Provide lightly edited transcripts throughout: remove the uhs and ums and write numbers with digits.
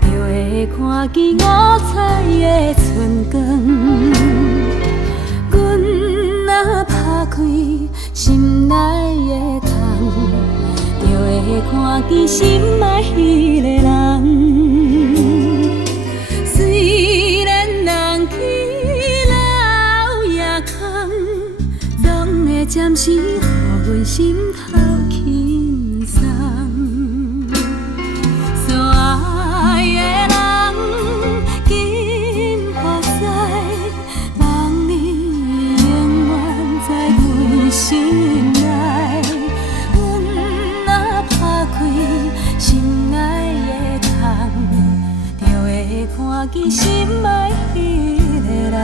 就会看见五彩的春光。阮若打开心内的窗，就会看见心爱迄个人。虽然人去楼也空，总会暂时予阮心头轻松。所爱的人，今予知，望你永远在阮心内。阮若打开心爱的窗，就会看见心爱迄个人。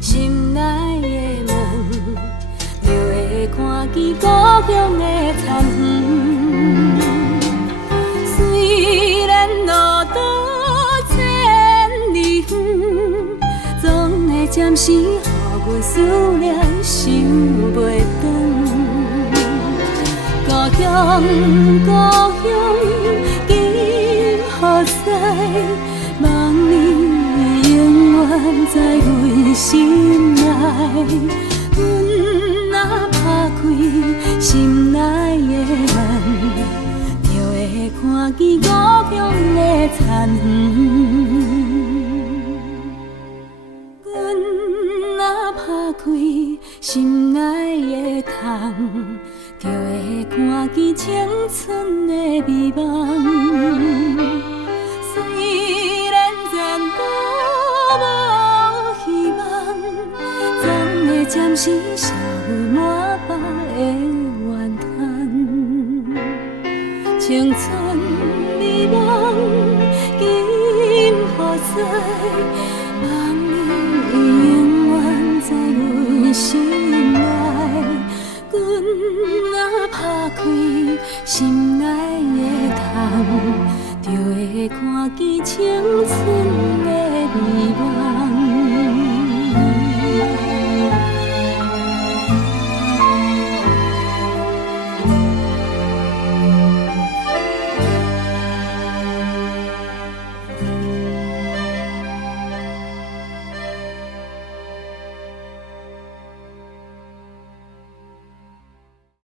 心内的门，就会看见故乡的残远。虽然路途千里远，总会暂时予阮思念想袂长。故乡，故乡，今予知，望你永远在阮心内。阮若打开心内的门，就会看见故乡的残远。阮若打开心内的窗，就会看见青春的美梦。虽然暂时无希望，总会暂时消满腹的怨叹。青春美梦今予知，望你永远在阮心内。阮若打开心内的窗，就会看见青春。